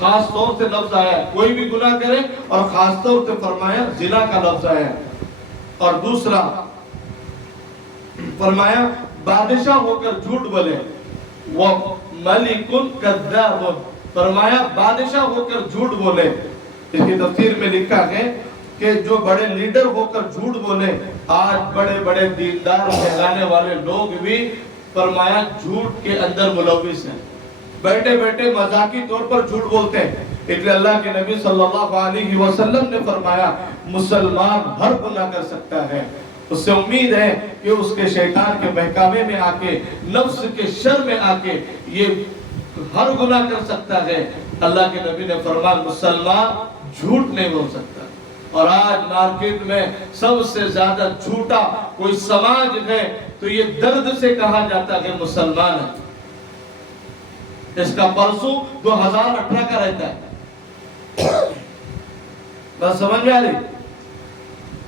خاص طور سے لفظ آیا ہے کوئی بھی گناہ کرے، اور خاص طور سے فرمایا زنا کا لفظ آیا ہے۔ اور دوسرا فرمایا بادشاہ ہو کر جھوٹ بولے، وہ ملک کذاب، فرمایا بادشاہ ہو کر جھوٹ بولے۔ اس کی تفسیر میں لکھا ہے کہ جو بڑے لیڈر ہو کر جھوٹ بولے، آج بڑے بڑے دیندار کہلانے والے لوگ بھی فرمایا جھوٹ کے اندر ملوث ہیں، بیٹھے بیٹھے مذاقی طور پر جھوٹ بولتے ہیں۔ اس لیے اللہ کے نبی صلی اللہ علیہ وسلم نے فرمایا مسلمان ہر گناہ کر سکتا ہے، اس سے امید ہے کہ اس کے شیطان کے بہکاوے میں آ کے، نفس کے شر میں آ کے یہ ہر گناہ کر سکتا ہے۔ اللہ کے نبی نے فرمایا مسلمان جھوٹ نہیں بول سکتا۔ اور آج مارکیٹ میں سب سے زیادہ جھوٹا کوئی سماج ہے تو یہ درد سے کہا جاتا ہے مسلمان ہے۔ اس کا پرسو 2018 کا رہتا ہے۔ بس سمجھ میں آ رہی؟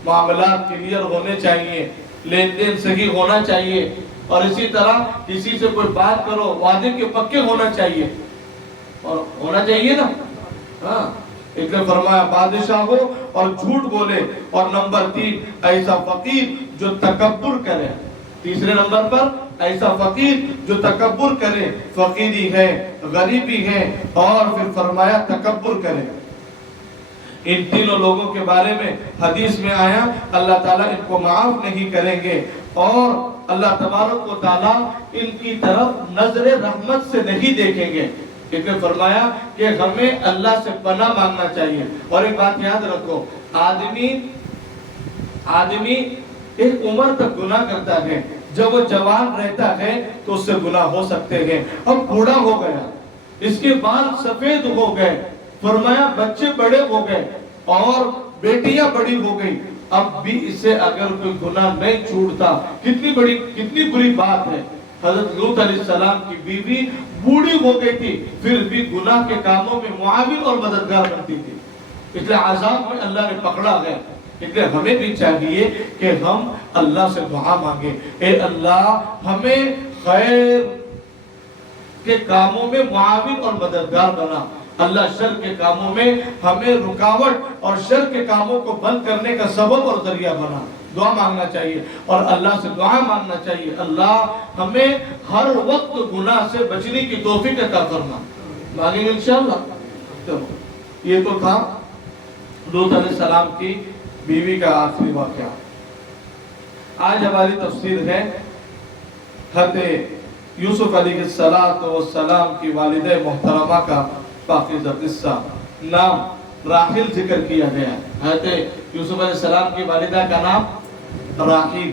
معاملات کلیئر ہونے چاہیے، لین دین صحیح ہونا چاہیے، اور اسی طرح کسی سے کوئی بات کرو وعدے کے پکے ہونا چاہیے، اور ہونا چاہیے نا۔ ہاں ایک نے فرمایا بادشاہ ہو اور جھوٹ بولے، اور نمبر 3 ایسا فقیر جو تکبر کرے۔ تیسرے نمبر پر ایسا فقیر جو تکبر کرے، فقیری ہے، غریبی ہے، اور پھر فرمایا تکبر کرے۔ ان تینوں لوگوں کے بارے میں حدیث میں آیا اللہ تعالیٰ ان کو معاف نہیں کریں گے، اور اللہ تبارک و تعالیٰ ان کی طرف نظر رحمت سے نہیں دیکھیں گے۔ اس نے فرمایا کہ ہمیں اللہ سے پناہ مانگنا چاہیے۔ اور ایک بات یاد رکھو، آدمی ایک عمر تک گناہ کرتا ہے، جب وہ جوان رہتا ہے تو اس سے گناہ ہو سکتے ہیں۔ اب بوڑھا ہو گیا، اس کے بال سفید ہو گئے، فرمایا بچے بڑے ہو گئے اور بیٹیاں بڑی ہو گئی، اب بھی اسے اگر کوئی گناہ نہیں چھوڑتا، کتنی بری بات ہے۔ حضرت لوط علیہ السلام کی بیوی بوڑھی ہو گئی تھی، پھر بھی گناہ کے کاموں میں معاون اور مددگار بنتی تھی، اس لیے عذاب میں اللہ نے پکڑا گیا۔ اس لیے ہمیں بھی چاہیے کہ ہم اللہ سے دعا مانگیں، اے اللہ ہمیں خیر کے کاموں میں معاون اور مددگار بنا، اللہ شر کے کاموں میں ہمیں رکاوٹ اور شر کے کاموں کو بند کرنے کا سبب اور ذریعہ بنا۔ دعا مانگنا چاہیے اور اللہ سے دعا مانگنا چاہیے، اللہ ہمیں ہر وقت گناہ سے بچنے کی توفیق عطا فرما۔ مانگیں گے انشاءاللہ۔ یہ تو تھا لوط علیہ السلام کی بیوی کا آخری واقعہ۔ آج ہماری تفسیر ہے حضرت یوسف علیہ السلام کی والدہ محترمہ کا پاکیزہ قصہ۔ نام راحیل ذکر کیا گیا ہے۔ حضرت یوسف علیہ السلام کی والدہ کا نام راحیل۔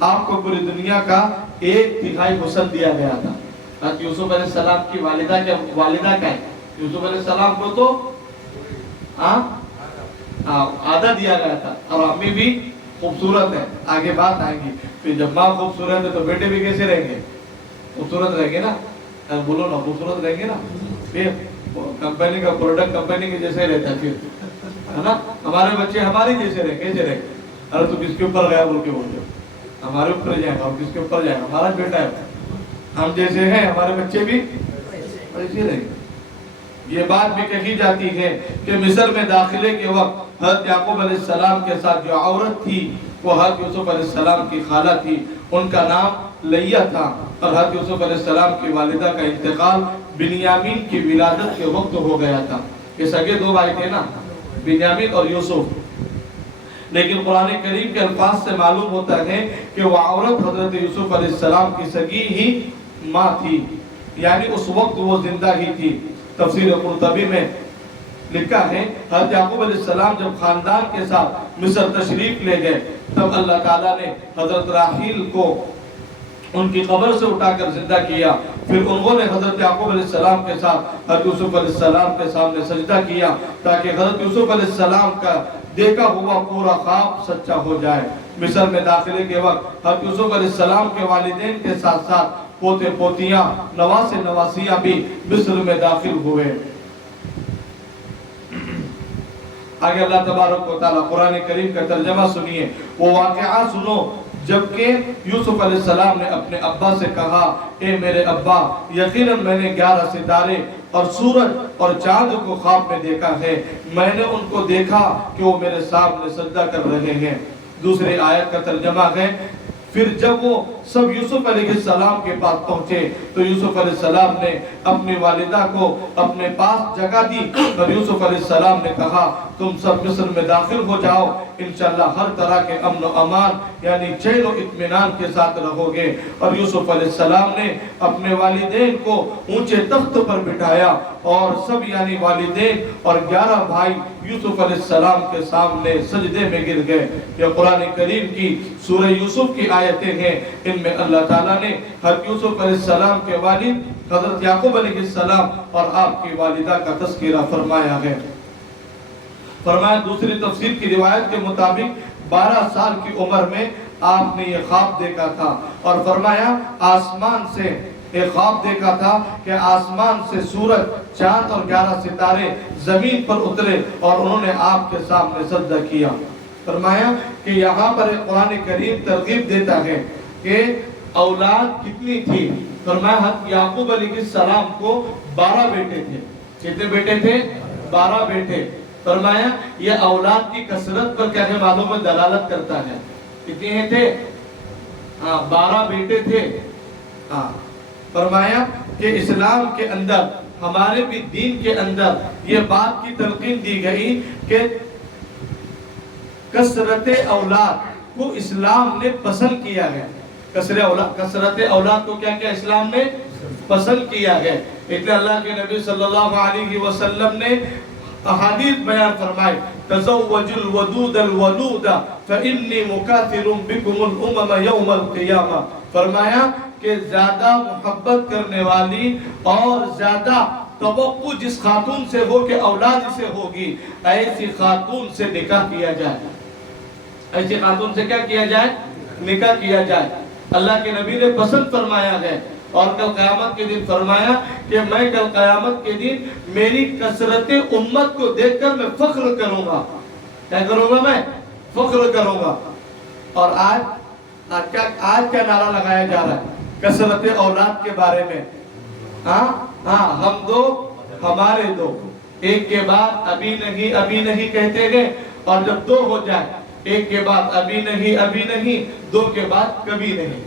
آپ کو پوری دنیا کا 1/3 حسن دیا گیا تھا۔ حضرت یوسف علیہ السلام کی والدہ کا ہے، یوسف علیہ السلام کو تو آدھا دیا گیا تھا، اور امی بھی خوبصورت ہے، آگے بات آئیں گی۔ پھر جب ماں خوبصورت ہے تو بیٹے بھی کیسے رہیں گے؟ خوبصورت رہیں گے نا، بولو نا، خوبصورت رہیں گے نا۔ پھر کمپنی کا پروڈکٹ کمپنی کے جیسے رہتا ہے، پھر ہے نا، ہمارے بچے ہمارے جیسے رہے، کیسے رہے؟ ارے تو کس کے اوپر گیا بول کے بولتے ہو، ہمارے اوپر جائے گا، اور کس کے اوپر جائے گا؟ ہمارا بیٹا ہے، ہم جیسے ہیں ہمارے بچے بھی ایسے رہیں گے۔ یہ بات بھی کہی جاتی ہے کہ مصر میں داخلے کے وقت حضرت یعقوب علیہ السلام کے ساتھ جو عورت تھی وہ حضرت یوسف علیہ السلام کی خالہ تھی، ان کا نام لیہ تھا، اور حضرت یوسف علیہ السلام کی والدہ کا انتقال بنیامین کی ولادت کے وقت ہو گیا تھا۔ یہ سگے 2 بھائی تھے نا، بنیامین اور یوسف، لیکن قرآن کریم کے الفاظ سے معلوم ہوتا ہے کہ وہ عورت حضرت یوسف علیہ السلام کی سگی ہی ماں تھی، یعنی اس وقت وہ زندہ ہی تھی۔ تفسیر قرطبی میں لکھا ہے حضرت یعقوب علیہ السلام جب خاندان کے ساتھ مصر تشریف لے گئے تب اللہ تعالیٰ نے حضرت راحیل کو ان کی قبر سے اٹھا کر زندہ کیا، پھر انہوں نے حضرت یعقوب علیہ السلام کے ساتھ حضرت یوسف علیہ السلام کے سامنے سجدہ کیا تاکہ حضرت یوسف علیہ السلام کا دیکھا ہوا پورا خواب سچا ہو جائے۔ مصر میں داخلے کے وقت حضرت یوسف علیہ السلام کے والدین کے ساتھ ساتھ پوتے پوتیاں نواسے نواسیاں بھی مصر میں داخل ہوئے۔ آگے اللہ تبارک و تعالیٰ قرآن کریم کا ترجمہ سنیے، وہ واقعہ سنو جبکہ یوسف علیہ السلام نے اپنے ابا سے کہا، اے میرے ابا، یقیناً میں نے 11 ستارے اور سورج اور چاند کو خواب میں دیکھا ہے، میں نے ان کو دیکھا کہ وہ میرے سامنے سجدہ کر رہے ہیں۔ دوسری آیت کا ترجمہ ہے، پھر جب وہ سب یوسف علیہ السلام کے پاس پہنچے تو یوسف علیہ السلام نے اپنی والدہ کو اپنے پاس جگہ دی اور یوسف علیہ السلام نے کہا تم سب مصر میں داخل ہو جاؤ، انشاءاللہ ہر طرح کے امن و امان یعنی چین و اطمینان کے ساتھ رہو گے۔ اور یوسف علیہ السلام نے اپنے والدین کو اونچے تخت پر بٹھایا اور سب یعنی والدین اور 11 بھائی یوسف علیہ السلام کے سامنے سجدے میں گر گئے۔ یہ قرآن کریم کی سورہ یوسف کی آیتیں ہیں، ان میں اللہ تعالیٰ نے حضرت یوسف علیہ السلام کے والد حضرت یعقوب علیہ السلام اور آپ کی والدہ کا تذکرہ فرمایا ہے۔ فرمایا دوسری تفسیر کی روایت کے مطابق 12 سال کی عمر میں آپ نے یہ خواب دیکھا تھا، اور فرمایا آسمان سے ایک خواب دیکھا تھا کہ آسمان سے سورج، چاند اور 11 ستارے زمین پر اترے اور انہوں نے آپ کے سامنے سجدہ کیا۔ فرمایا کہ یہاں پر قرآن کریم ترغیب دیتا ہے کہ اولاد کتنی تھی۔ فرمایا حضرت یعقوب علیہ السلام کو 12 بیٹے تھے۔ کتنے بیٹے تھے؟ 12 بیٹے۔ فرمایا یہ اولاد کی کثرت پر کیا ہے معلوم ہے دلالت کرتا ہے۔ کتنے تھے؟ 12 بیٹے تھے۔ فرمایا کہ اسلام کے اندر ہمارے بھی دین کے اندر یہ بات کی تلقین دی گئی کہ کثرت اولاد کو اسلام نے پسند کیا ہے۔ کثرت اولاد کو کیا کیا اسلام نے پسند کیا ہے۔ اتنے اللہ کے نبی صلی اللہ علیہ وسلم نے احادیث بیان فرمائے، تزوج الودود الولود فإنی مکاثر بکم الامم یوم القیامہ۔ فرمایا کہ زیادہ محبت کرنے والی اور زیادہ توقع جس خاتون سے ہو کہ اولاد سے ہوگی، ایسی خاتون سے نکاح کیا جائے۔ ایسی خاتون سے کیا کیا جائے؟ نکاح کیا جائے۔ اللہ کے نبی نے پسند فرمایا ہے، اور کل قیامت کے دن فرمایا کہ میں کل قیامت کے دن میری کثرت امت کو دیکھ کر میں فخر کروں گا۔ کیا کروں گا؟ میں فخر کروں گا۔ اور آج کیا نعرہ لگایا جا رہا ہے کثرت اولاد کے بارے میں؟ ہم دو ہمارے دو، ایک کے بعد ابھی نہیں کہتے گئے، اور جب 2 ہو جائے ایک کے بعد ابھی نہیں 2 کے بعد کبھی نہیں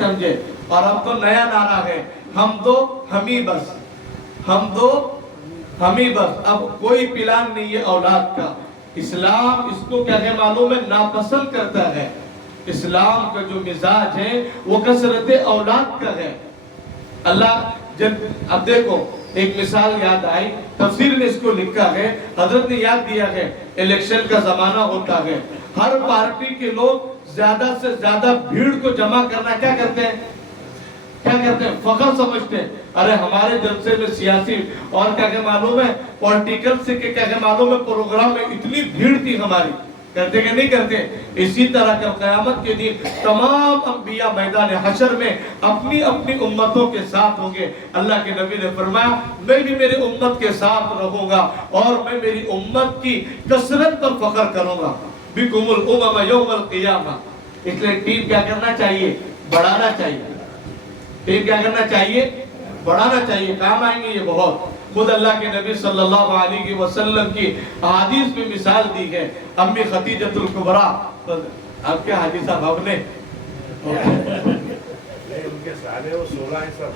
سمجھے؟ اور اب تو نیا نعرہ ہے، ہم دو ہمیں بس، ہم دو ہمیں بس۔ اب کوئی پلان نہیں ہے اولاد کا۔ اسلام اس کو کیا ہے معلوم ہے ناپسند کرتا ہے۔ اسلام کا جو مزاج ہے وہ کثرت اولاد کا ہے۔ اللہ جب اب دیکھو ایک مثال یاد آئی، تفسیر نے اس کو لکھا ہے، حضرت نے یاد دیا ہے، الیکشن کا زمانہ ہوتا ہے، ہر پارٹی کے لوگ زیادہ سے زیادہ بھیڑ کو جمع کرنا کیا کرتے ہیں؟ فخر سمجھتے ہیں۔ ارے ہمارے جلسے میں سیاسی اور کیا کہ معلوم ہے پولیٹیکل سے کیا کہ معلوم ہے پروگرام میں اتنی بھیڑ تھی ہماری، کرتے کہ نہیں کرتے؟ اسی طرح کہ قیامت کے دن تمام انبیاء میدان حشر میں اپنی اپنی امتوں کے ساتھ ہوں گے۔ اللہ کے نبی نے فرمایا میں بھی میری امت کے ساتھ رہوں گا اور میں میری امت کی کثرت پر فخر کروں گا۔ بکم الامم یوم القیامہ۔ اس لیے ٹیم کیا کرنا چاہیے؟ بڑھانا چاہیے۔ ٹیم کیا کرنا چاہیے؟ بڑھانا چاہیے، کام آئیں گے یہ بہت۔ خود اللہ کے نبی صلی اللہ علیہ وسلم کی حدیث میں مثال دی ہے، امی خدیجۃ الکبریٰ۔ اب کیا حدیث صاحب اب نے ان کے سالے وہ 16 ہیں، سب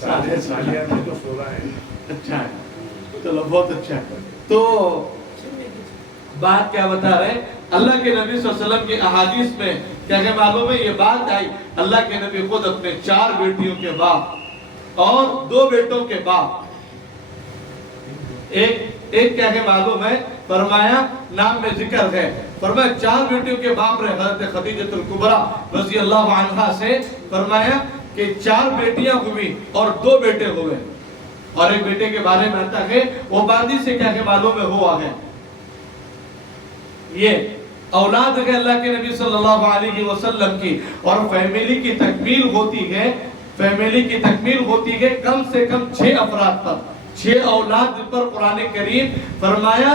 سالے سالیہ میں تو 16 ہیں۔ اچھا ہے، چلو بہت اچھا ہے۔ تو بات کیا بتا رہے ہیں؟ اللہ کے نبی صلی اللہ علیہ وسلم کی احادیث میں کیا کہ معلوم ہے یہ بات آئی، اللہ کے نبی خود اپنے 4 بیٹیوں کے باپ اور 2 بیٹوں کے باپ، ایک کیا کہ معلوم ہے فرمایا نام میں ذکر ہے، فرمایا 4 بیٹیوں کے باپ رہے حضرت خدیجۃ الکبریٰ رضی اللہ عنہا سے۔ فرمایا کہ 4 بیٹیاں ہوئی اور 2 بیٹے ہوئے، اور ایک بیٹے کے بارے میں آتا ہے وہ باندی سے کیا کہ معلوم ہے ہوا ہے۔ یہ اولاد ہے اللہ کے نبی صلی اللہ علیہ وسلم کی، اور فیملی کی تکمیل ہوتی ہے، فیملی کی تکمیل ہوتی ہے کم سے کم 6 افراد پر، 6 اولاد پر۔ قرآن کریم فرمایا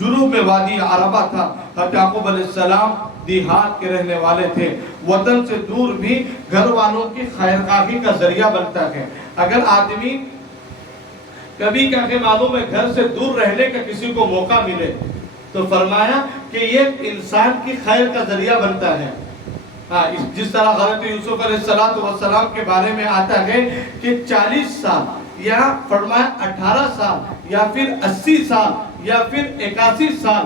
جنوب میں وادی عربہ تھا. حضرت یعقوب علیہ السلام دیہات کے رہنے والے تھے. وطن سے دور بھی گھر والوں کی خیرخواہی کا ذریعہ بنتا ہے. اگر آدمی کبھی کیا کہ معلوم ہے گھر سے دور رہنے کا کسی کو موقع ملے تو فرمایا کہ یہ انسان کی خیر کا ذریعہ بنتا ہے. جس طرح حضرت یوسف علیہ السلام کے بارے میں آتا ہے کہ 40 سال یا فرمایا 18 سال یا پھر 80 سال یا پھر 81 سال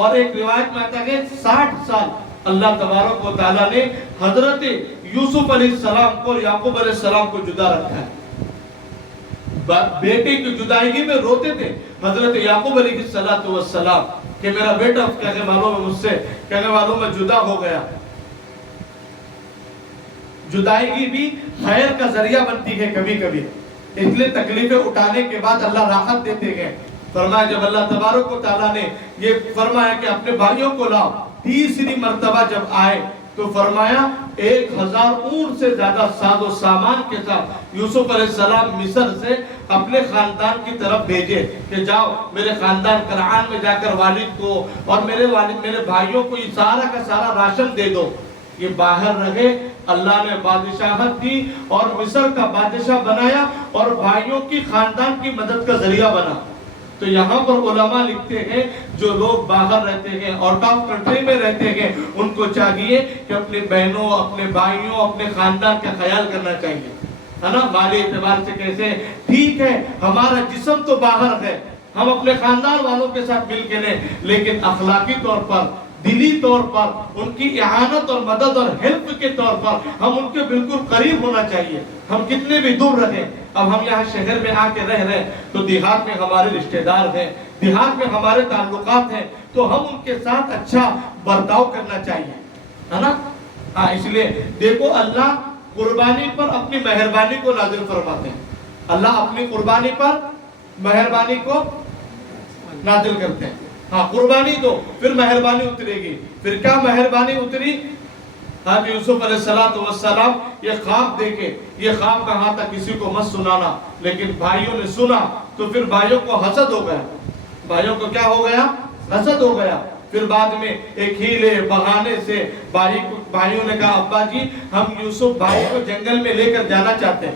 اور ایک روایت میں آتا ہے 60 سال اللہ تبارک و تعالیٰ نے حضرت یوسف علیہ السلام کو اور یعقوب علیہ السلام کو جدا رکھا ہے. بیٹے کی جدائیگی میں روتے تھے حضرت یعقوب علیہ السلام کہ میرا بیٹا کیا کہ معلوم ہے مجھ سے کیا کہ معلوم ہے جدا ہو گیا. جدائیگی بھی خیر کا ذریعہ بنتی ہے کبھی کبھی. اس لیے تکلیفیں اٹھانے کے بعد اللہ راحت دیتے ہیں. فرمایا جب اللہ تبارک و تعالیٰ نے یہ فرمایا کہ اپنے بھائیوں کو لاؤ, تیسری مرتبہ جب آئے تو فرمایا 1000 اونٹ سے زیادہ ساز و سامان کے ساتھ یوسف علیہ السلام مصر سے اپنے خاندان کی طرف بھیجے کہ جاؤ میرے خاندان کنعان میں جا کر والد کو اور میرے بھائیوں کو یہ سارا کا سارا راشن دے دو. یہ باہر رہے. اللہ نے بادشاہت دی اور مصر کا بادشاہ بنایا اور بھائیوں کی خاندان کی مدد کا ذریعہ بنا. تو یہاں پر علماء لکھتے ہیں جو لوگ باہر رہتے ہیں آؤٹ آف کنٹری میں رہتے ہیں ان کو چاہیے کہ اپنے بہنوں, اپنے بھائیوں, اپنے خاندان کا خیال کرنا چاہیے, ہے نا. مالی اعتبار سے کیسے ٹھیک ہے ہمارا جسم تو باہر ہے, ہم اپنے خاندان والوں کے ساتھ مل کے لیں, لیکن اخلاقی طور پر, دلی طور پر ان کی اعانت اور مدد اور ہیلپ کے طور پر ہم ان کے بالکل قریب ہونا چاہیے. ہم کتنے بھی دور رہیں, اب ہم یہاں شہر میں آ کے رہ رہے ہیں تو دیہات میں ہمارے رشتہ دار ہیں, دیہات میں ہمارے تعلقات ہیں, تو ہم ان کے ساتھ اچھا برتاؤ کرنا چاہیے, ہے نا. اس لیے دیکھو اللہ قربانی پر اپنی مہربانی کو نازل فرماتے ہیں. اللہ اپنی قربانی پر مہربانی کو نازل کرتے ہیں. قربانی دو پھر مہربانی اترے گی. پھر کیا مہربانی اتری؟ حضرت یوسف علیہ السلام یہ خواب دیکھے. یہ خواب کہا تھا کسی کو مت سنانا, لیکن بھائیوں نے سنا تو پھر بھائیوں کو حسد ہو گیا. بھائیوں کو کیا ہو گیا؟ حسد ہو گیا. پھر بعد میں ایک ہیلے بہانے سے بھائیوں نے کہا ابا جی ہم یوسف بھائی کو جنگل میں لے کر جانا چاہتے ہیں,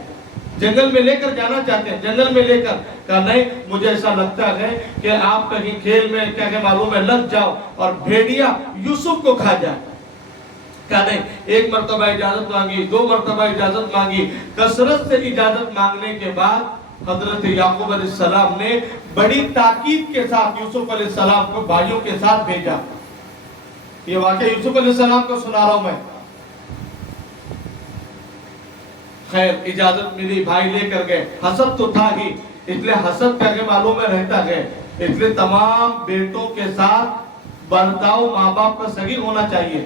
جنگل میں لے کر جانا چاہتے ہیں. جنگل میں لے کر کہا نہیں, مجھے ایسا لگتا ہے کہ آپ کہیں کھیل میں کیا کہ معلوم ہے لگ جاؤ اور بھیڑیا یوسف کو کھا جائے. کہا نہیں, ایک مرتبہ اجازت مانگی, 2 مرتبہ اجازت مانگی. کثرت سے اجازت مانگنے کے بعد حضرت یعقوب علیہ السلام نے بڑی تاکید کے ساتھ یوسف علیہ السلام کو بھائیوں کے ساتھ بھیجا. یہ واقعہ یوسف علیہ السلام کو سنا رہا ہوں میں. خیر اجازت ملی, بھائی لے کر گئے. حسد تو تھا ہی, اس لیے حسد کا کہ معلوم ہے رہتا ہے, اس لیے تمام بیٹوں کے ساتھ برتاؤ ماں باپ کا صحیح ہونا چاہیے.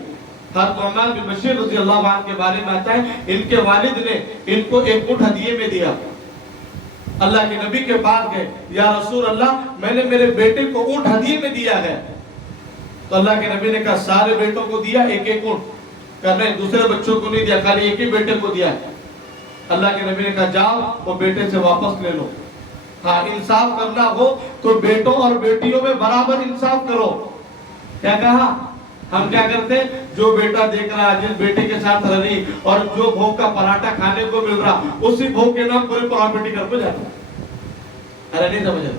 حضرت نعمان بن بشیر رضی اللہ عنہ کے بارے میں آتا ہے ان کے والد نے ان کو 1 اونٹ ہدیے میں دیا. اللہ کے نبی کے پاس گئے, یا رسول اللہ میں نے میرے بیٹے کو اونٹ ہدیے میں دیا ہے. تو اللہ کے نبی نے کہا سارے بیٹوں کو دیا 1-1 اونٹ؟ کہا نہیں, دوسرے بچوں کو نہیں دیا, خالی ایک ہی بیٹے کو دیا ہے. اللہ کے نبی نے کہا جاؤ وہ بیٹے سے واپس لے لو. انصاف کرنا ہو تو بیٹوں اور بیٹیوں میں برابر انصاف کرو. کیا کہا؟ ہم کیا کرتے, جو بیٹا دیکھ رہا, جس بیٹے کے ساتھ رہ رہی اور جو بھوگ کا پراٹھا کھانے کو مل رہا, اسی بھوگ کے نام پوری پراپرٹی کر کو جاتا. ارے نہیں سمجھ رہے,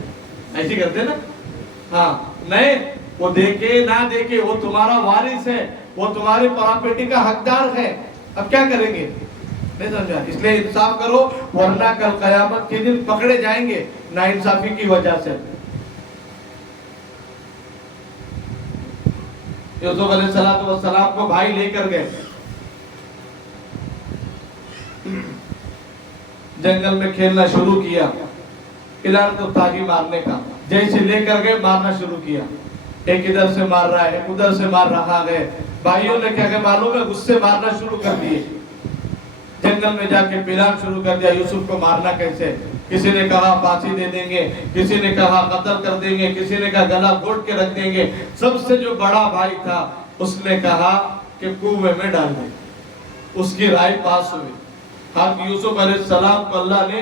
ایسی کرتے نا. نہیں, وہ دیکھے نہ دیکھے وہ تمہارا وارث ہے, وہ تمہاری پراپرٹی کا حقدار ہے. اب کیا کریں گے؟ نہیں سمجھا. اس لیے انصاف کرو ورنہ کل قیامت کے دن پکڑے جائیں گے ناانصافی کی وجہ سے. یوسف علیہ السلام کو بھائی لے کر گئے, جنگل میں کھیلنا شروع کیا. اعلان تو تھا ہی مارنے کا, جیسے لے کر گئے مارنا شروع کیا. ایک ادھر سے مار رہا ہے, ایک ادھر سے مار رہا ہے. بھائیوں نے کیا کہ معلوم ہے غصے مارنا شروع کر دیے. جنگل میں جا کے پلان شروع کر دیا یوسف کو مارنا کیسے. کسی نے کہا پھانسی دے دیں گے, کسی نے کہا قتل کر دیں گے, کسی نے کہا گلا گھونٹ کے رکھ دیں گے. سب سے جو بڑا بھائی تھا اس نے کہا کہ کنویں میں ڈال دیں. اس کی رائے پاس ہوئی. حضرت یوسف علیہ السلام کو اللہ نے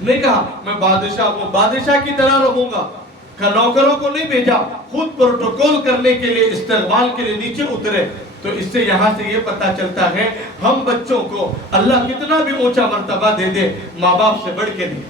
نہیں کہا میں بادشاہ ہوں، بادشاہ کی طرح رہوں گا، نوکروں کو نہیں بھیجا، خود پروٹوکول کرنے کے لیے، استقبال کے لیے نیچے اترے۔ تو اس سے یہاں سے یہ پتا چلتا ہے ہم بچوں کو اللہ کتنا بھی اونچا مرتبہ دے دے، ماں باپ سے بڑھ کے نہیں،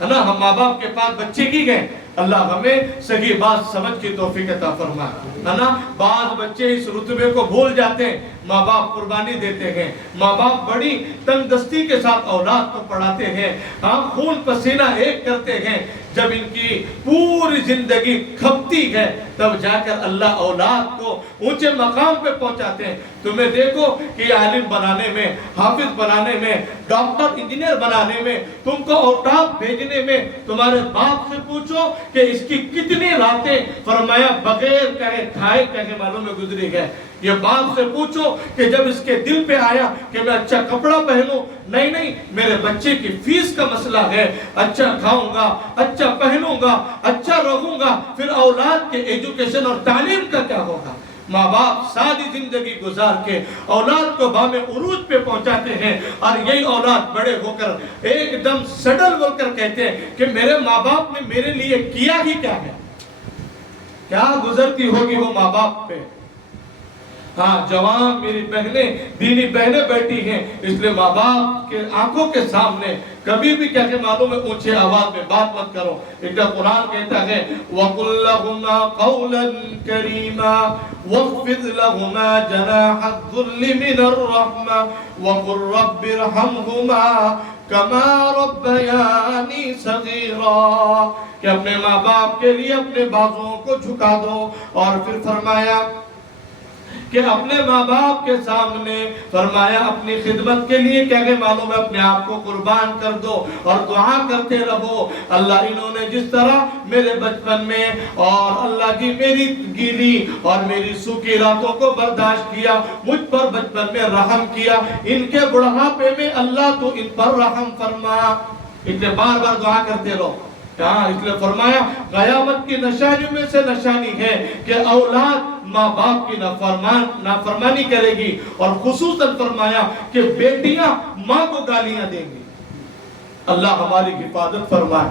ہے نا۔ ہم ماں باپ کے پاس بچے کی گئے، اللہ ہمیں صحیح بات سمجھ کی توفیق عطا فرمائے، ہے نا۔ بعض بچے اس رتبے کو بھول جاتے ہیں، ماں باپ قربانی دیتے ہیں، ماں باپ بڑی تنگ دستی کے ساتھ اولاد کو پڑھاتے ہیں، ہم خون پسینہ ایک کرتے ہیں، جب ان کی پوری زندگی کھپتی ہے تب جا کر اللہ اولاد کو اونچے مقام پہ پہنچاتے ہیں۔ تمہیں دیکھو کہ عالم بنانے میں، حافظ بنانے میں، ڈاکٹر انجینئر بنانے میں، تم کو اوٹاف بھیجنے میں، تمہارے باپ سے پوچھو کہ اس کی کتنی راتیں فرمایا بغیر کہے کھائے کہے معلوم میں گزری گئے۔ یہ باپ سے پوچھو کہ جب اس کے دل پہ آیا کہ میں اچھا کپڑا پہنوں، نہیں میرے بچے کی فیس کا مسئلہ ہے، اچھا کھاؤں گا، اچھا پہنوں گا، اچھا رہوں گا، پھر اولاد کے ایجوکیشن اور تعلیم کا کیا ہوگا۔ ماں باپ ساری زندگی گزار کے اولاد کو بام عروج پہ پہنچاتے ہیں، اور یہی اولاد بڑے ہو کر ایک دم سڈل بول کر کہتے ہیں کہ میرے ماں باپ نے میرے لیے کیا ہی کیا ہے۔ کیا گزرتی ہوگی وہ ماں باپ پہ۔ ہاں جوان میری بہنیں، دینی بہنیں بیٹھی ہیں، اس لیے ماں باپ کے آنکھوں کے سامنے کبھی بھی کیا کہ معلوم ہے اونچے آواز میں بات مت کرو۔ ایک قرآن کہتا ہے وَقُلْ لَهُمَا قَوْلًا كَرِيمًا وَاخْفِضْ لَهُمَا جَنَاحَ الذُّلِّ مِنَ الرَّحْمَةِ وَقُلْ رَبِّ ارْحَمْهُمَا كَمَا رَبَّيَانِي صَغِيرًا، کہ اپنے ماں باپ کے لیے اپنے بازوؤں کو جھکا دو۔ اور پھر فرمایا کہ اپنے ماں باپ کے سامنے فرمایا اپنی خدمت کے لیے کیا کہ معلوم ہے اپنے آپ کو قربان کر دو اور دعا کرتے رہو، اللہ انہوں نے جس طرح میرے بچپن میں اور اللہ کی میری گیلی اور میری سوکھی راتوں کو برداشت کیا، مجھ پر بچپن میں رحم کیا، ان کے بڑھاپے میں اللہ تو ان پر رحم فرما۔ اتنے بار بار دعا کرتے رہو۔ کہاں اس لیے فرمایا قیامت کی نشانیوں میں سے نشانی ہے کہ اولاد ماں باپ کی نافرمانی کرے گی، اور خصوصاً فرمایا کہ بیٹیاں ماں کو گالیاں دیں گی۔ اللہ ہماری حفاظت فرمائے،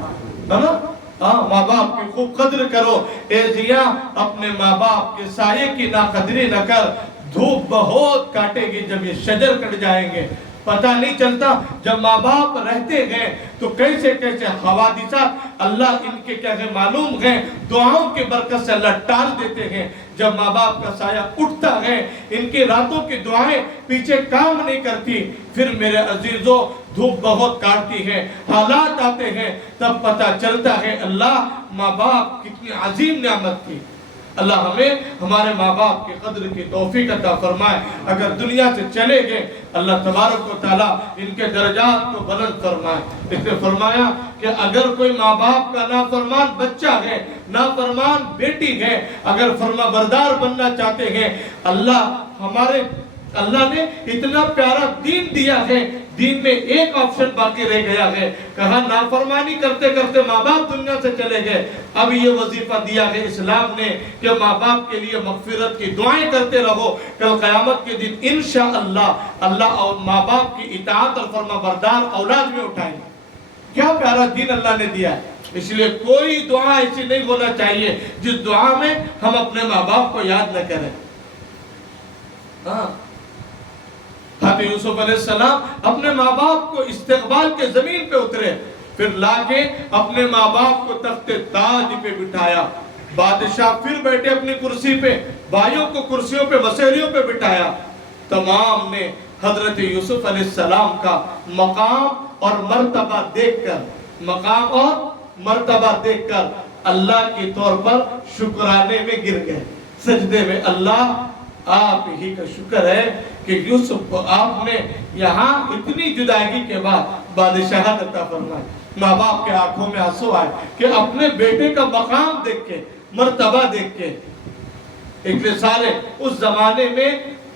ہے نا۔ ماں باپ کی خوب قدر کرو۔ اے ضیا اپنے ماں باپ کے سائے کی ناقدری نہ کر، دھوپ بہت کاٹے گی جب یہ شجر کٹ جائیں گے، پتہ نہیں چلتا۔ جب ماں باپ رہتے ہیں تو کیسے کیسے حوادثات اللہ ان کے کیا ہے معلوم ہیں، دعاؤں کی برکت سے اللہ ٹال دیتے ہیں۔ جب ماں باپ کا سایہ اٹھتا ہے، ان کی راتوں کی دعائیں پیچھے کام نہیں کرتی، پھر میرے عزیزوں دھوپ بہت کاٹتی ہے، حالات آتے ہیں، تب پتہ چلتا ہے اللہ ماں باپ کتنی عظیم نعمت تھی۔ اللہ ہمیں ہمارے ماں باپ کی قدر کی توفیق عطا فرمائے۔ اگر دنیا سے چلے گئے اللہ تبارک و تعالیٰ ان کے درجات کو بلند فرمائے۔ اس نے فرمایا کہ اگر کوئی ماں باپ کا نافرمان بچہ ہے، نافرمان بیٹی ہے، اگر فرما بردار بننا چاہتے ہیں، اللہ نے اتنا پیارا دین دیا ہے، دین میں ایک آپشن باقی رہ گیا ہے، کہا نافرمانی کرتے کرتے ماں باپ دنیا سے چلے گئے، اب یہ وظیفہ دیا ہے اسلام نے کہ ماں باپ کے لیے مغفرت کی دعائیں کرتے رہو۔ کل قیامت کے دن انشاءاللہ اللہ اور ماں باپ کی اطاعت اور فرما بردار اولاد میں اٹھائیں گے۔ کیا پیارا دین اللہ نے دیا ہے۔ اس لیے کوئی دعا ایسی نہیں ہونا چاہیے جس دعا میں ہم اپنے ماں باپ کو یاد نہ کریں۔ حضرت یوسف علیہ السلام اپنے ماں باپ کو استقبال کے زمین پہ اترے، پھر لا کے اپنے ماں باپ کو تخت تاج پہ بٹھایا، بادشاہ پھر بیٹھے اپنی کرسی پہ، بھائیوں کو کرسیوں پہ مسیریوں پہ بٹھایا۔ تمام نے حضرت یوسف علیہ السلام کا مقام اور مرتبہ دیکھ کر اللہ کی طور پر شکرانے میں گر گئے، سجدے میں۔ اللہ آپ ہی کا شکر ہے کہ یوسف کو آپ نے یہاں اتنی جدائیگی کے بعد بادشاہت عطا فرمائی۔ ماں باپ کے آنکھوں میں آنسو آئے کہ اپنے بیٹے کا مقام دیکھ کے، مرتبہ دیکھ کے۔ ایک سارے اس زمانے میں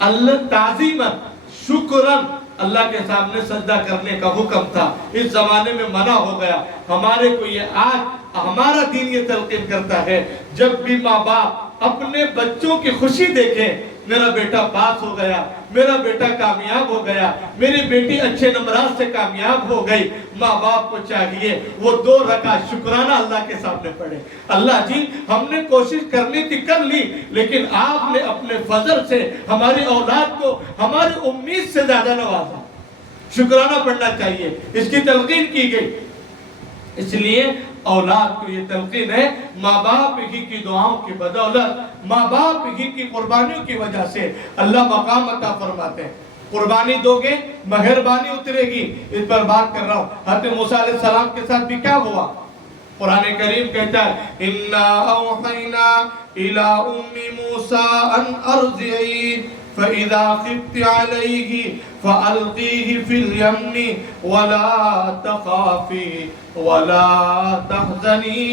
اللہ تعظیماً شکراً اللہ کے سامنے سجدہ کرنے کا حکم تھا، اس زمانے میں منع ہو گیا۔ ہمارے کو یہ آج ہمارا دین یہ تلقین کرتا ہے جب بھی ماں باپ اپنے بچوں کی خوشی دیکھیں، میرا بیٹا پاس ہو گیا، میرا بیٹا کامیاب ہو گیا، میری بیٹی اچھے نمبرات سے کامیاب ہو گئی، ماں باپ کو چاہیے وہ 2 رکعت شکرانہ اللہ کے سامنے پڑھے۔ اللہ جی ہم نے کوشش کرنی تھی کر لی، لیکن آپ نے اپنے فضل سے ہماری اولاد کو ہماری امید سے زیادہ نوازا، شکرانہ پڑھنا چاہیے، اس کی تلقین کی گئی۔ اس لیے اولاد کو یہ تلقین ہے، ماں باپ ہی کی دعاؤں کی بدولت، ماں باپ ہی کی قربانیوں کی وجہ سے اللہ مقام عطا فرماتے ہیں۔ قربانی دو گے مہربانی اترے گی، اس پر بات کر رہا ہوں۔ حضرت موسیٰ علیہ السلام کے ساتھ بھی کیا ہوا؟ قرآن کریم کہتا ہے اِنَّا أَوْحَيْنَا إِلَىٰ أُمِّ مُوسَىٰ أَنْ أَرْضِعِيهِ فَإِذَا خِفْتِ عَلَيْهِ فَأَلْقِيهِ فِي الْيَمِّ وَلَا تَخَافِي وَلَا تَحْزَنِي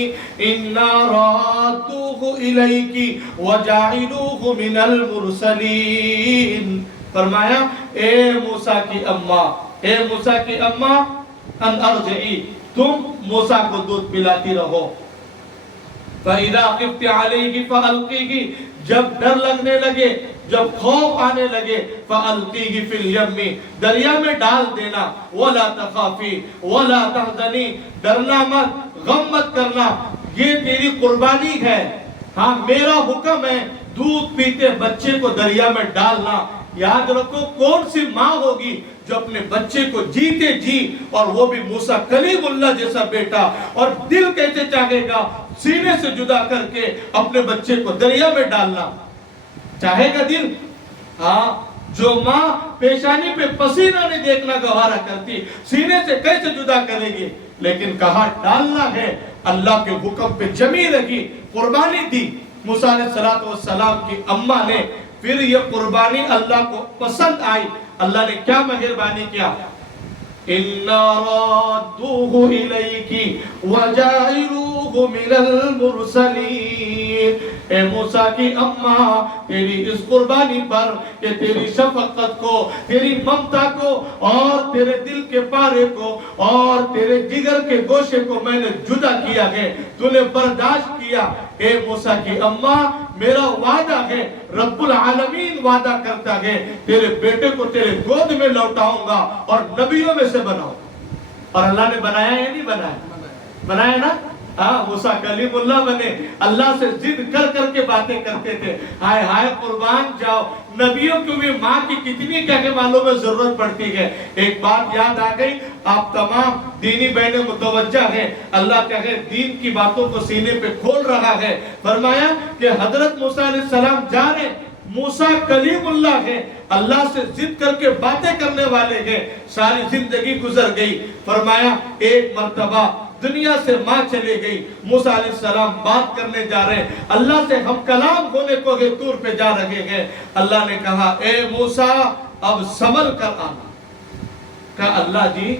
إِنَّا رَادُّوهُ إِلَيْكِ وَجَاعِلُوهُ مِنَ الْمُرْسَلِينَ۔ فرمایا اے موسیٰ کی اماں، اے موسیٰ کی اماں، ان ارجعی، تم موسیٰ کو دودھ پلاتی رہو۔ فَإِذَا خِفْتِ عَلَيْهِ فَأَلْقِيهِ، جب ڈر لگنے لگے، جب خوف آنے لگے، فَأَلْقِيهِ فِي الْيَمِّ، دریا میں ڈال دینا، وَلَا تَخَافِي وَلَا تَحْزَنِي، ڈرنا مت، غم مت کرنا، یہ تیری قربانی ہے، ہاں میرا حکم ہے، دودھ پیتے بچے کو دریا میں ڈالنا۔ یاد رکھو کون سی ماں ہوگی جو اپنے بچے کو جیتے جی، اور وہ بھی موسیٰ کلیم اللہ جیسا بیٹا، اور دل کیسے چاہے گا سینے سے جدا کر کے اپنے بچے کو دریا میں ڈالنا؟ چاہے گا دل؟ ہاں، جو ماں پیشانی پہ پسینہ نہیں دیکھنا گوارا کرتی، سینے سے کیسے جدا کرے گی؟ لیکن کہا ڈالنا ہے، اللہ کے حکم پہ جمی رہی، قربانی دی۔ موسیٰ علیہ السلام کی اماں نے، پھر یہ قربانی اللہ کو پسند آئی، اللہ نے کیا مہربانی کیا؟ إِنَّا رَادُّوهُ إِلَيْكِ وَجَاعِلُوهُ مِنَ الْمُرْسَلِينَ۔ اے موسیٰ کی اماں، تیری اس قربانی پر کہ تیری شفقت کو، تیری ممتا کو، اور تیرے دل کے پارے کو، اور تیرے جگر کے گوشے کو میں نے جدا کیا ہے، تو نے برداشت کیا۔ اے موسیٰ کی اماں، میرا وعدہ ہے، رب العالمین وعدہ کرتا ہے، تیرے بیٹے کو تیرے گود میں لوٹاؤں گا اور نبیوں میں سے بناؤں۔ اور اللہ نے بنایا یا نہیں بنایا؟ بنایا نا؟ ہاں، موسیٰ کلیم اللہ بنے، اللہ سے ضد کر کر کے باتیں کرتے تھے، ہائے ہائے قربان جاؤ۔ نبیوں کو بھی ماں کی کتنی کہنے والوں میں ضرورت پڑتی ہے۔ ایک بات یاد آ گئی، آپ تمام دینی بہنیں متوجہ ہیں، اللہ کہے دین کی باتوں کو سینے پہ کھول رہا ہے۔ فرمایا کہ حضرت موسیٰ علیہ السلام جا رہے، موسیٰ کلیم اللہ ہے، اللہ سے ضد کر کے باتیں کرنے والے ہیں، ساری زندگی گزر گئی۔ فرمایا ایک مرتبہ دنیا سے ماں چلے گئی، موسیٰ علیہ السلام بات کرنے جا رہے ہیں، اللہ سے ہم کلام ہونے کو طور پہ جا رہے ہیں۔ اللہ نے کہا اے موسیٰ اب سنبھل کر آنا۔ کہا اللہ جی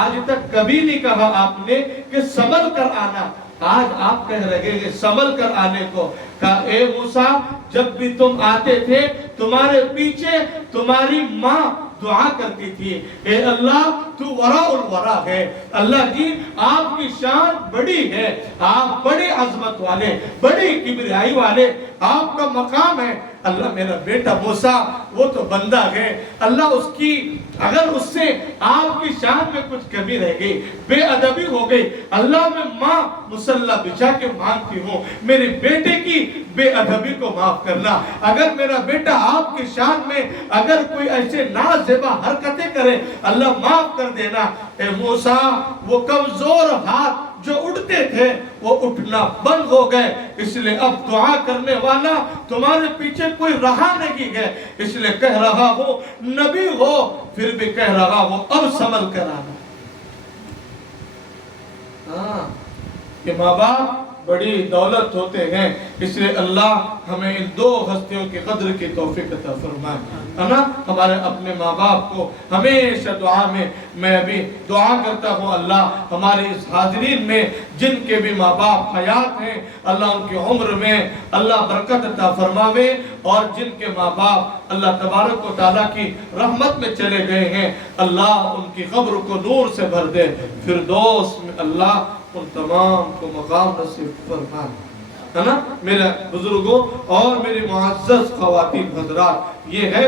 آج تک کبھی نہیں کہا آپ نے کہ سنبھل کر آنا، آج آپ کہہ رہے ہیں سنبھل کر آنے کو۔ کہا اے موسیٰ جب بھی تم آتے تھے تمہارے پیچھے تمہاری ماں دعا کرتی تھی، اے اللہ تو وراء الورا ہے، اللہ جی آپ کی شان بڑی ہے، آپ بڑی عظمت والے، بڑی کبریائی والے، آپ کا مقام ہے۔ اللہ میرا بیٹا موسیٰ وہ تو بندہ ہے، اللہ اس کی اگر اس سے آپ کی شان میں کچھ کمی رہ گئی، بے ادبی ہو گئی، اللہ میں ماں مسلح بچھا کے مانگتی ہوں میرے بیٹے کی بے ادبی کو معاف کرنا۔ اگر میرا بیٹا آپ کی شان میں اگر کوئی ایسے نازیبا حرکتیں کرے اللہ معاف کر دینا۔ اے موسیٰ وہ کمزور ہاتھ جو اٹھتے تھے وہ اٹھنا بند ہو گئے، اس لئے اب دعا کرنے والا تمہارے پیچھے کوئی رہا نہیں ہے، اس لئے کہہ رہا ہو نبی ہو پھر بھی کہہ رہا ہو اب سنبھل کر آنا۔ ہاں کہ ماں باپ بڑی دولت ہوتے ہیں، اس لئے اللہ ہمیں ان 2 ہستیوں کی قدر کی توفیق عطا فرمائے، ہے نا؟ ہمارے اپنے ماں باپ کو ہمیشہ دعا میں ابھی دعا کرتا ہوں اللہ ہمارے اس حاضرین میں جن کے بھی ماں باپ حیات ہیں اللہ ان کی عمر میں اللہ برکت عطا فرماوے، اور جن کے ماں باپ اللہ تبارک و تعالیٰ کی رحمت میں چلے گئے ہیں اللہ ان کی قبر کو نور سے بھر دے، فردوس میں اللہ ان تمام کو مقام نصیب فرمائے۔ ہے نا میرے بزرگوں اور میری معزز خواتین حضرات، یہ ہے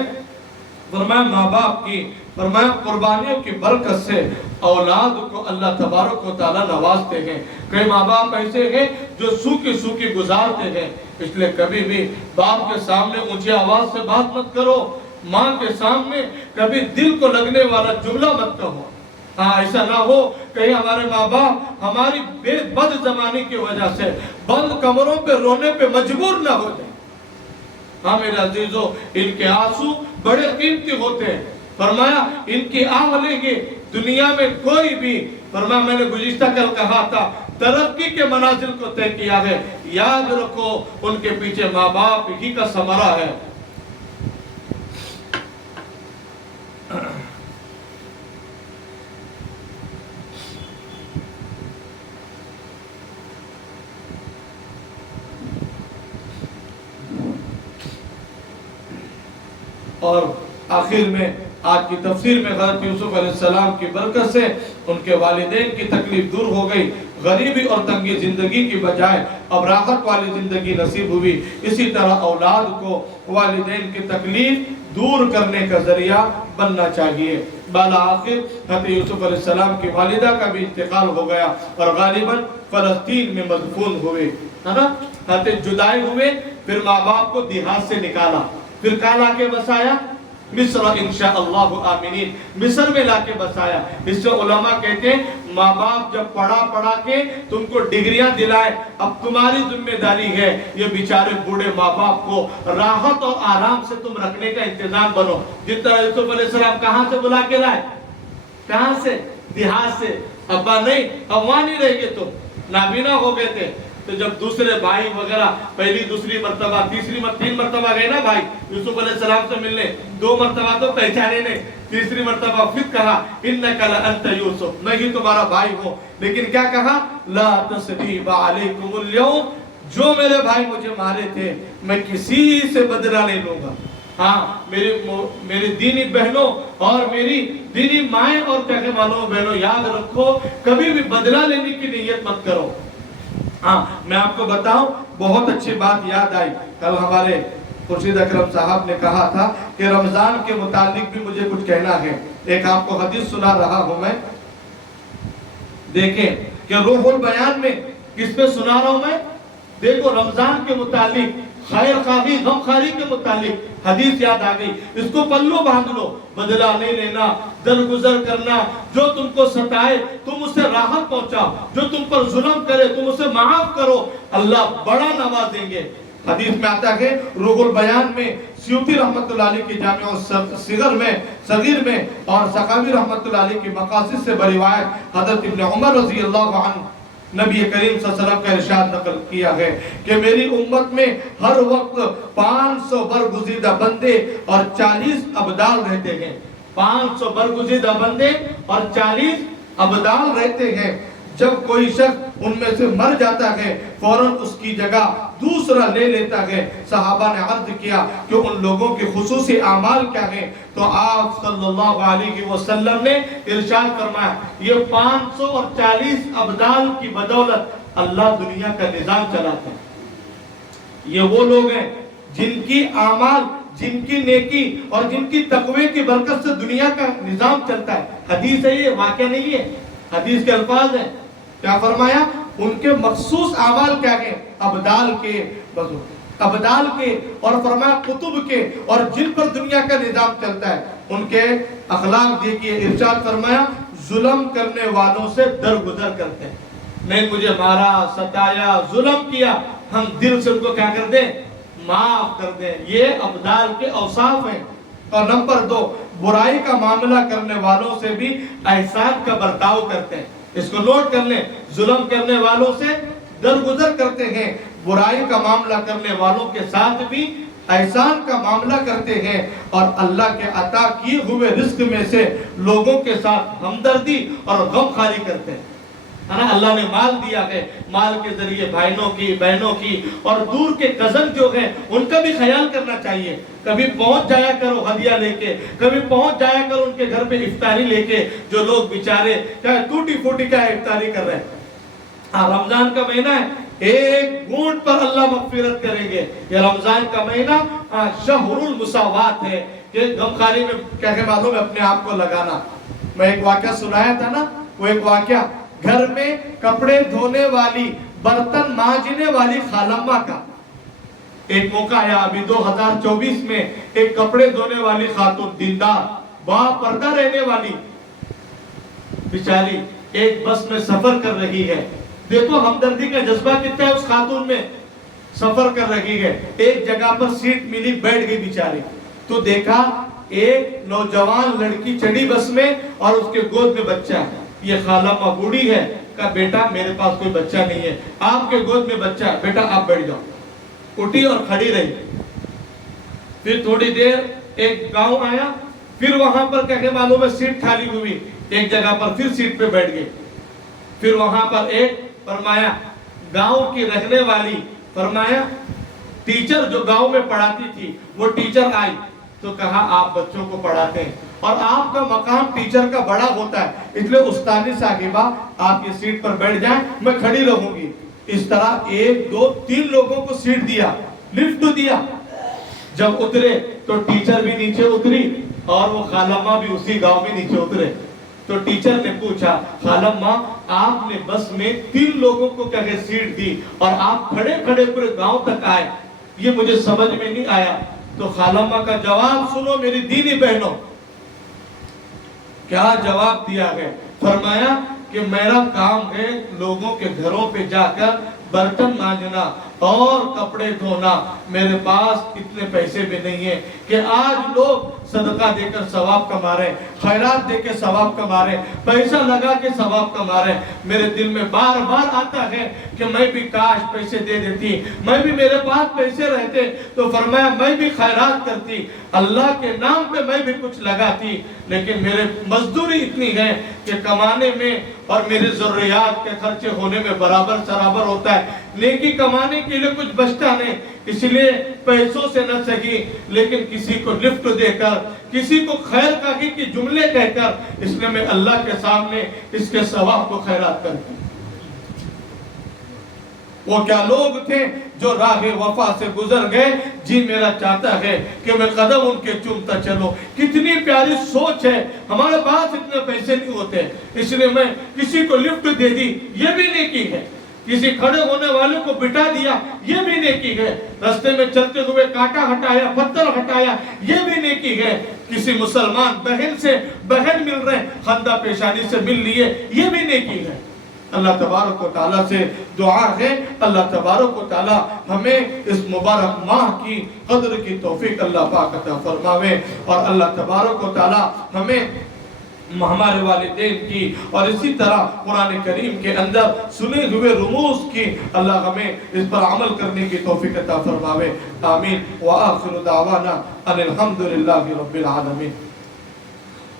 فرمایا ماں باپ کی فرمایا قربانیوں کی برکت سے اولاد کو اللہ تبارک و تعالیٰ نوازتے ہیں۔ کئی ماں باپ ایسے ہیں جو سوکھی گزارتے ہیں، اس لیے کبھی بھی باپ کے سامنے اونچی آواز سے بات مت کرو، ماں کے سامنے کبھی دل کو لگنے والا جملہ مت کہو۔ ہاں ایسا نہ ہو کہیں ہمارے ماں باپ ہماری بد زمانی کی وجہ سے بند کمروں پہ رونے پہ مجبور نہ ہو جائے۔ ہاں میرے عزیزو، ان کے آنسو بڑے قیمتی ہوتے ہیں۔ فرمایا ان کی آہ لیں گے دنیا میں کوئی بھی، فرمایا میں نے گزشتہ کل کہا تھا ترقی کے منازل کو طے کیا ہے، یاد رکھو ان کے پیچھے ماں باپ ہی کا ثمرہ ہے۔ اور آخر میں آج کی تفسیر میں حضرت یوسف علیہ السلام کی برکت سے ان کے والدین کی تکلیف دور ہو گئی، غریبی اور تنگی زندگی کی بجائے اب راحت والی زندگی نصیب ہوئی۔ اسی طرح اولاد کو والدین کی تکلیف دور کرنے کا ذریعہ بننا چاہیے۔ بالا آخر حضرت یوسف علیہ السلام کی والدہ کا بھی انتقال ہو گیا اور غالباً فلسطین میں مدفون ہوئے، ہے نا؟ حضرت جدائی ہوئے، پھر ماں باپ کو دیہات سے نکالا، پھر کہاں لا کے بسایا؟ مصر انشاءاللہ آمینین، مصر میں لا کے بسایا۔ اس سے علماء کہتے ہیں ماں باپ جب پڑھا کے تم کو ڈگریاں دلائے، اب تمہاری ذمہ داری ہے یہ بیچارے بوڑھے ماں باپ کو راحت اور آرام سے تم رکھنے کا انتظام بنو۔ جس طرح یوسف علیہ السلام کہاں سے بلا کے لائے؟ کہاں سے؟ دیہات سے۔ ابا نہیں، اب وہاں نہیں رہ گئے، تم نابینا ہو گئے تھے، تو جب دوسرے بھائی وغیرہ پہلی دوسری مرتبہ تین مرتبہ گئے نا بھائی یوسف علیہ السلام سے ملنے، 2 مرتبہ تو پہچانے نہیں، تیسری مرتبہ پھر کہا انک لانت یوسف، میں ہی تمہارا بھائی ہوں، لیکن کیا کہا؟ لا تثریب علیکم اليوم، جو میرے بھائی مجھے مارے تھے میں کسی سے بدلہ نہیں لوں گا۔ ہاں میری دینی بہنوں اور میری دینی مائیں اور کہنے والوں بہنوں، یاد رکھو کبھی بھی بدلہ لینے کی نیت مت کرو۔ ہاں میں آپ کو بتاؤں بہت اچھی بات یاد آئی، کل ہمارے خورشید اکرم صاحب نے کہا تھا کہ رمضان کے متعلق بھی مجھے کچھ کہنا ہے۔ ایک آپ کو حدیث سنا رہا ہوں میں، دیکھیں کہ روح البیان میں کس پہ سنا رہا ہوں میں؟ دیکھو رمضان کے متعلق، خیر خواہی غم خاری کے متعلق حدیث یاد آ گئی، اس کو پلو باندھ لو، بدلہ نہیں لینا، درگزر کرنا، جو تم کو ستائے تم اسے راحت پہنچاؤ، جو تم پر ظلم کرے تم اسے معاف کرو، اللہ بڑا نوازیں گے۔ حدیث میں آتا ہے روح البیان میں، سیوطی رحمت اللہ علیہ کی جامع صغیر میں اور سخاوی رحمت اللہ علیہ کی مقاصد سے بروایت حضرت ابن عمر رضی اللہ عنہ نبی کریم صلی اللہ علیہ وسلم کا ارشاد نقل کیا ہے کہ میری امت میں ہر وقت 500 برگزیدہ بندے اور 40 ابدال رہتے ہیں، 500 برگزیدہ بندے اور 40 ابدال رہتے ہیں۔ جب کوئی شخص ان میں سے مر جاتا ہے فوراً اس کی جگہ دوسرا لے لیتا ہے۔ صحابہ نے عرض کیا کہ ان لوگوں کے خصوصی اعمال کیا ہیں؟ تو آپ صلی اللہ علیہ وسلم نے ارشاد فرمایا یہ 540 ابدال کی بدولت اللہ دنیا کا نظام چلاتا ہے۔ یہ وہ لوگ ہیں جن کی اعمال، جن کی نیکی اور جن کی تقوی کی برکت سے دنیا کا نظام چلتا ہے۔ حدیث ہے، یہ واقعہ نہیں ہے، حدیث کے الفاظ ہیں۔ کیا فرمایا؟ ان کے مخصوص اعمال کیا ہیں؟ ابدال کے اور فرمایا قطب کے، اور جن پر دنیا کا نظام چلتا ہے ان کے اخلاق دیکھیے۔ ارشاد فرمایا ظلم کرنے والوں سے درگزر کرتے ہیں، نہیں مجھے مارا، ستایا، ظلم کیا، ہم دل سے ان کو کیا کر دیں؟ معاف کر دیں۔ یہ ابدال کے اوصاف ہیں۔ اور نمبر 2، برائی کا معاملہ کرنے والوں سے بھی احسان کا برتاؤ کرتے ہیں۔ اس کو نوٹ کر لیں، ظلم کرنے والوں سے درگزر کرتے ہیں، برائی کا معاملہ کرنے والوں کے ساتھ بھی احسان کا معاملہ کرتے ہیں، اور اللہ کے عطا کیے ہوئے رزق میں سے لوگوں کے ساتھ ہمدردی اور غم خاری کرتے ہیں۔ اللہ نے مال دیا ہے، مال کے ذریعے بھائیوں کی، بہنوں کی اور دور کے کزن جو ہیں ان کا بھی خیال کرنا چاہیے۔ کبھی پہنچ جایا کرو ہدیہ لے کے، کبھی پہنچ جایا کرو ان کے گھر پہ افطاری لے کے، جو لوگ بیچارے چاہے ٹوٹی پھوٹی کا افطاری کر رہے ہیں۔ رمضان کا مہینہ ہے، ایک گھونٹ پر اللہ مغفرت کریں گے. یہ رمضان کا مہینہ شہر المساوات ہے کہ غمخواری میں کہنے والوں میں اپنے آپ کو لگانا. میں ایک واقعہ سنایا تھا نا, وہ ایک واقعہ گھر میں کپڑے دھونے والی, برتن مانجنے والی خالمہ کا. ایک موقع آیا ابھی 2024 میں, ایک کپڑے دھونے والی خاتون, دیندار, با پردہ رہنے والی بیچاری ایک بس میں سفر کر رہی ہے. دیکھو ہمدردی کا جذبہ کتنا ہے اس خاتون میں. سفر کر رہی ہے, ایک جگہ پر سیٹ ملی, بیٹھ گئی بیچاری. تو دیکھا ایک نوجوان لڑکی چڑھی بس میں اور اس کے گود میں بچہ ہے. یہ خالہ بوڑھی ہے, کہا بیٹا میرے پاس کوئی بچہ نہیں ہے, آپ کے گود میں بچہ ہے, بیٹا آپ بیٹھ جاؤ. اٹھی اور کھڑی رہی. پھر تھوڑی دیر ایک گاؤں آیا, پھر وہاں پر کہنے والوں میں سیٹ خالی ہوئی, ایک جگہ پر پھر سیٹ پہ بیٹھ گئی. پھر وہاں پر ایک فرمایا گاؤں کی رہنے والی, فرمایا ٹیچر جو گاؤں میں پڑھاتی تھی وہ ٹیچر آئی تو کہا آپ بچوں کو پڑھاتے ہیں اور آپ کا مقام ٹیچر کا بڑا ہوتا ہے, اس لیے استانی صاحبہ آپ یہ سیٹ پر بیٹھ جائیں, میں کھڑی رہوں گی. اس طرح 1 2 3 لوگوں کو سیٹ دیا, لفٹ دیا. جب اترے تو ٹیچر بھی نیچے اتری اور وہ خالمہ بھی اسی گاؤں میں نیچے اترے. تو ٹیچر نے پوچھا خالمہ آپ نے بس میں 3 لوگوں کو کہے سیٹ دی اور آپ کھڑے کھڑے پورے گاؤں تک آئے, یہ مجھے سمجھ میں نہیں آیا. تو خالمہ کا جواب سنو میری دینی بہنوں, کیا جواب دیا ہے. فرمایا کہ میرا کام ہے لوگوں کے گھروں پہ جا کر برتن مانجنا اور کپڑے دھونا. میرے پاس اتنے پیسے بھی نہیں ہیں کہ آج لوگ صدقہ دے کر ثواب کما رہے, خیرات دے کے ثواب کما رہے, پیسہ لگا کے ثواب کما رہے. میرے دل میں بار بار آتا ہے کہ میں بھی کاش پیسے دے دیتی, میں بھی میرے پاس پیسے رہتے تو فرمایا میں بھی خیرات کرتی, اللہ کے نام پہ میں بھی کچھ لگاتی. لیکن میرے مزدوری اتنی ہے کہ کمانے میں اور میرے ضروریات کے خرچے ہونے میں برابر سرابر ہوتا ہے, نیکی کمانے کے لیے کچھ بچتا نہیں. اس لیے پیسوں سے نہ سکی لیکن کسی کو لفٹ دے کر, کسی کو خیر خواہی کی جملے کہہ کر, اس لیے میں اللہ کے سامنے اس کے ثواب کو خیرات کرتی. وہ کیا لوگ تھے جو راہ وفا سے گزر گئے, جی میرا چاہتا ہے کہ میں قدم ان کے چومتا چلوں. کتنی پیاری سوچ ہے. ہمارے پاس اتنے پیسے نہیں ہوتے اس لیے میں کسی کو لفٹ دے دی, یہ بھی نیکی ہے. کسی کھڑے ہونے والوں کو بٹھا دیا, یہ بھی نیکی ہے. رستے میں چلتے ہوئے کانٹا ہٹایا, پتھر ہٹایا, یہ بھی نیکی ہے. کسی مسلمان بہن سے بہن مل رہے, خندہ پیشانی سے مل لیے, یہ بھی نیکی ہے. اللہ تبارک و تعالیٰ سے دعا ہے اللہ تبارک و تعالیٰ ہمیں اس مبارک ماہ کی قدر کی توفیق اللہ پاک عطا فرماوے, اور اللہ تبارک و تعالیٰ ہمیں ہمارے والدین کی اور اسی طرح قرآن کریم کے اندر سنے ہوئے رموز کی اللہ ہمیں اس پر عمل کرنے کی توفیق عطا فرماوے. آمین. وآخر دعوانا ان الحمدللہ رب العالمین.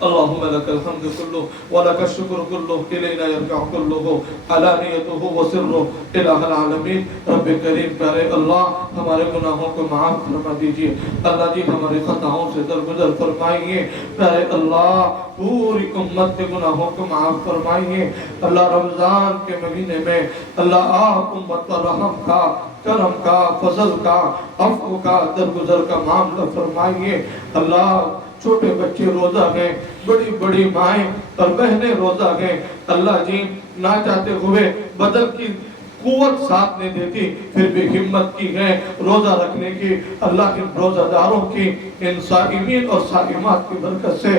اللهم لك الحمد كله ولك الشكر كله إلينا يرجع كله علانيته وسره إله العالمين. رب کریم پیارے اللہ ہمارے گناہوں کو معاف فرما دیجئے. اللہ جی ہمارے خطاؤں سے درگزر فرمائیے. پیارے اللہ پوری امت کے گناہوں کو معاف فرمائیے. اللہ رمضان کے مہینے میں اللہ آپ امت پر رحم کا, کرم کا, فضل کا, عفو کا, درگزر کا معاملہ فرمائیے. اللہ چھوٹے بچے روزہ ہیں, بڑی بڑی مائیں اور بہنیں روزہ ہیں. اللہ جی نہ چاہتے ہوئے بدن کی قوت ساتھ نہیں دیتی پھر بھی ہمت کی ہے روزہ رکھنے کی. اللہ ان روزہ داروں کی, ان صائمین اور صائمات کی برکت سے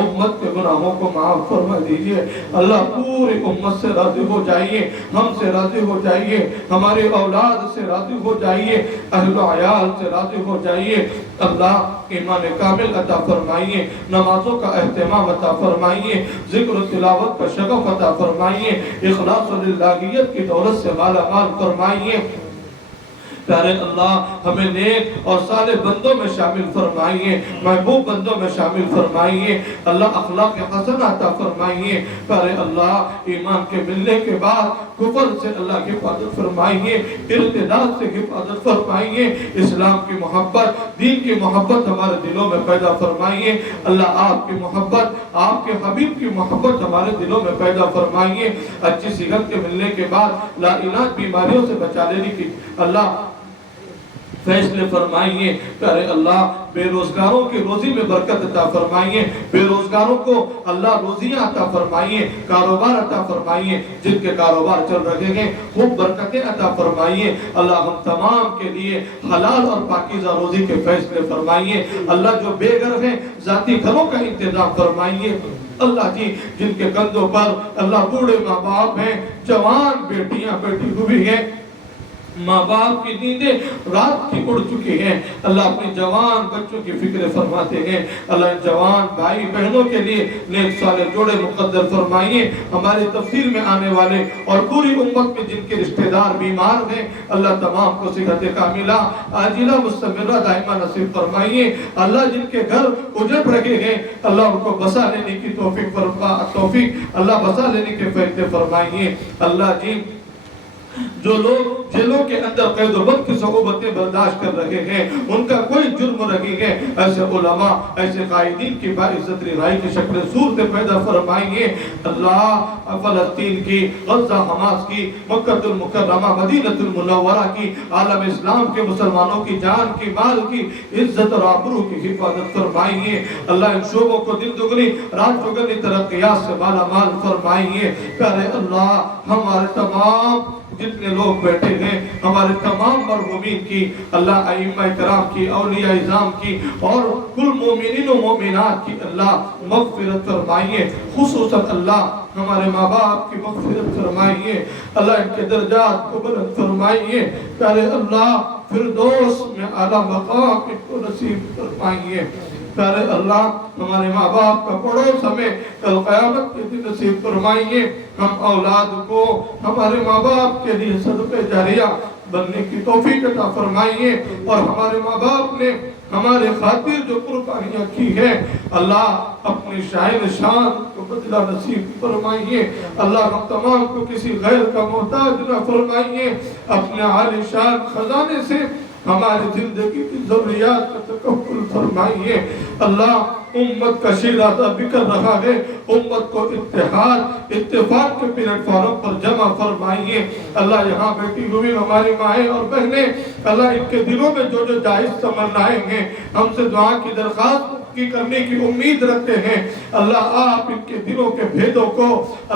امت کے گناہوں کو معاف فرما دیجئے. اللہ پوری امت سے راضی ہو جائیے, ہم سے راضی ہو جائیے, ہماری اولاد سے راضی ہو جائیے, اہل و عیال سے راضی ہو جائیے. اللہ ایمان کامل عطا فرمائیے, نمازوں کا اہتمام عطا فرمائیے, ذکر و تلاوت کا شغف عطا فرمائیے, اخلاص و للہیت کی دولت سے مالا مال فرمائیے. پیارے اللہ ہمیں نیک اور صالح بندوں میں شامل فرمائیے، محبوب بندوں میں شامل فرمائیے، اللہ اخلاق حسنہ عطا فرمائیے، پیارے اللہ ایمان کے ملنے کے بعد کفر سے اللہ کی حفاظت فرمائیے، ارتداد سے حفاظت فرمائیے، اسلام کی محبت، دین کی محبت ہمارے دلوں میں پیدا فرمائیے، اللہ آپ کی محبت، آپ کے حبیب کی محبت ہمارے دلوں میں پیدا فرمائیے، اچھی صحت کے ملنے کے بعد لا علاج بیماریوں سے بچا لینے کی اللہ فیصلے فرمائیے، پیارے اللہ بے روزگاروں کی روزی میں برکت عطا فرمائیے، بے روزگاروں کو اللہ روزیاں عطا فرمائیے، کاروبار عطا فرمائیے، جن کے کاروبار چل رہے ہیں خوب برکتیں عطا فرمائیے، اللہ ہم تمام کے لیے حلال اور پاکیزہ روزی کے فیصلے فرمائیے، اللہ جو بے گھر ہیں ذاتی گھروں کا انتظام فرمائیے، اللہ جی جن کے کندھوں پر اللہ بوڑھے ماں باپ ہیں، جوان بیٹیاں بیٹھی ہوئی ہیں، ماں باپ کی نیندیں رات کی اڑ چکی ہیں، اللہ اپنے جوان بچوں کی فکر فرماتے ہیں، اللہ ان جوان بھائی بہنوں کے لیے نیک صالح جوڑے مقدر فرمائیے، ہمارے تفسیر میں آنے والے اور پوری امت میں جن کے رشتہ دار بیمار ہیں اللہ تمام کو صحت کاملہ عاجلہ مستمرہ دائمہ نصیب فرمائیے، اللہ جن کے گھر اجڑ رہے ہیں اللہ ان کو بسا لینے کی توفیق اللہ بسا لینے کے فیصلے فرمائیے، اللہ جی جو لوگ جیلوں کے اندر قید و بند کی صعوبتیں برداشت کر رہے ہیں ان کا کوئی جرم نہیں ہے، ایسے علماء ایسے قائدین کی باعزت رہائی کی شکل صورت پیدا فرمائیے، اللہ فلسطین کی، غزہ حماس کی، مکہ المکرمہ مدینہ المنورہ کی، عالم اسلام کے مسلمانوں کی جان کی مال کی عزت اور آبرو کی حفاظت فرمائیے، اللہ ان شعبوں کو دن دگنی رات چگنی ترقیات سے مالا مال فرمائیے، پیارے اللہ ہمارے تمام جتنے لوگ بیٹھے ہیں ہمارے تمام مرحومین کی اللہ ائمہ کرام کی اولیاء اعظام کی اور کل مومنین و مومنات کی اللہ مغفرت فرمائیے، خصوصاً اللہ ہمارے ماں باپ کی مغفرت فرمائیے، اللہ ان کے درجات کو بلند فرمائیے، پیارے اللہ فردوس میں اعلیٰ مقام ان کو نصیب فرمائیے، پیارے اللہ ہمارے ماں باپ کا پڑوس ہمیں کل قیامت کے دن نصیب فرمائیے، ہم اولاد کو ہمارے ماں باپ کے لیے صدقہ جاریہ بننے کی توفیق عطا فرمائیے، اور ہمارے ماں باپ نے ہمارے خاطر جو قربانیاں کی ہیں اللہ اپنی شاہن شان کو بدلہ نصیب فرمائیے، اللہ ہم تمام کو کسی غیر کا محتاج نہ فرمائیے، اپنے عالی شان خزانے سے ہماری زندگی کی ضروریات کا تکفل فرمائیے، اللہ امت کا شیرازہ بکر رہا ہے، امت کو اتحاد اتفاق کے پلیٹ فارم پر جمع فرمائیے، اللہ یہاں بیٹھی ہوئی ہماری مائیں اور بہنیں اللہ ان کے دلوں میں جو جو جائز تمنائیں ہیں ہم سے دعا کی درخواست کی کرنے کی امید رکھتے ہیں، اللہ آپ ان کے دلوں کے بھیدوں کو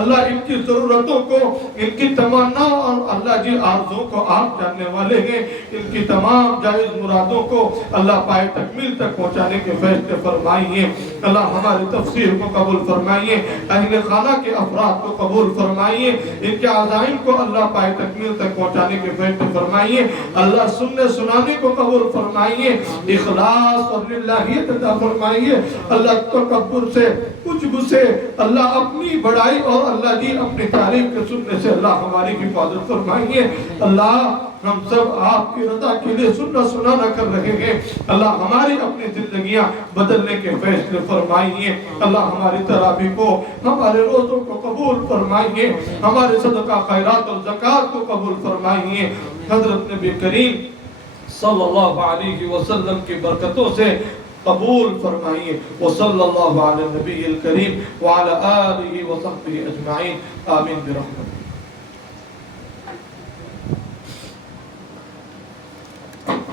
اللہ ان کی ضرورتوں کو ان کی تمنا اور اللہ جی آرزوں کو آپ جاننے والے ہیں، ان کی تمام جائز مرادوں کو اللہ پائے تکمیل تک پہنچانے کے فیصلے فرمائیے، اللہ ہماری تفسیر کو قبول فرمائیے، اہل خانہ کے افراد کو قبول فرمائیے، ان کے عزائم کو اللہ پائے تکمیل تک پہنچانے کے فیصلے فرمائیے، اللہ سننے سنانے کو قبول فرمائیے، اخلاص اور للہیت عطا فرمائیے، اللہ تکبر سے عجب سے اللہ اپنی بڑائی اور اللہ جی اپنی تعریف کے سننے سے اللہ ہماری حفاظت فرمائیے، اللہ ہم سب آپ کی رضا کے لیے سننا سنانا کر رہے ہیں، اللہ ہماری اپنی زندگیاں بدلنے کے فیصلے فرمائیے، اللہ ہماری تراویح کو ہمارے روزوں کو قبول فرمائیے، ہمارے صدقہ خیرات اور زکوٰۃ کو قبول فرمائیے، حضرت نبی کریم صلی اللہ علیہ وسلم کی برکتوں سے قبول فرمائیے، وصلی اللہ علی النبی الکریم وعلی آلہ وصحبہ اجمعین، آمین برحمتہ۔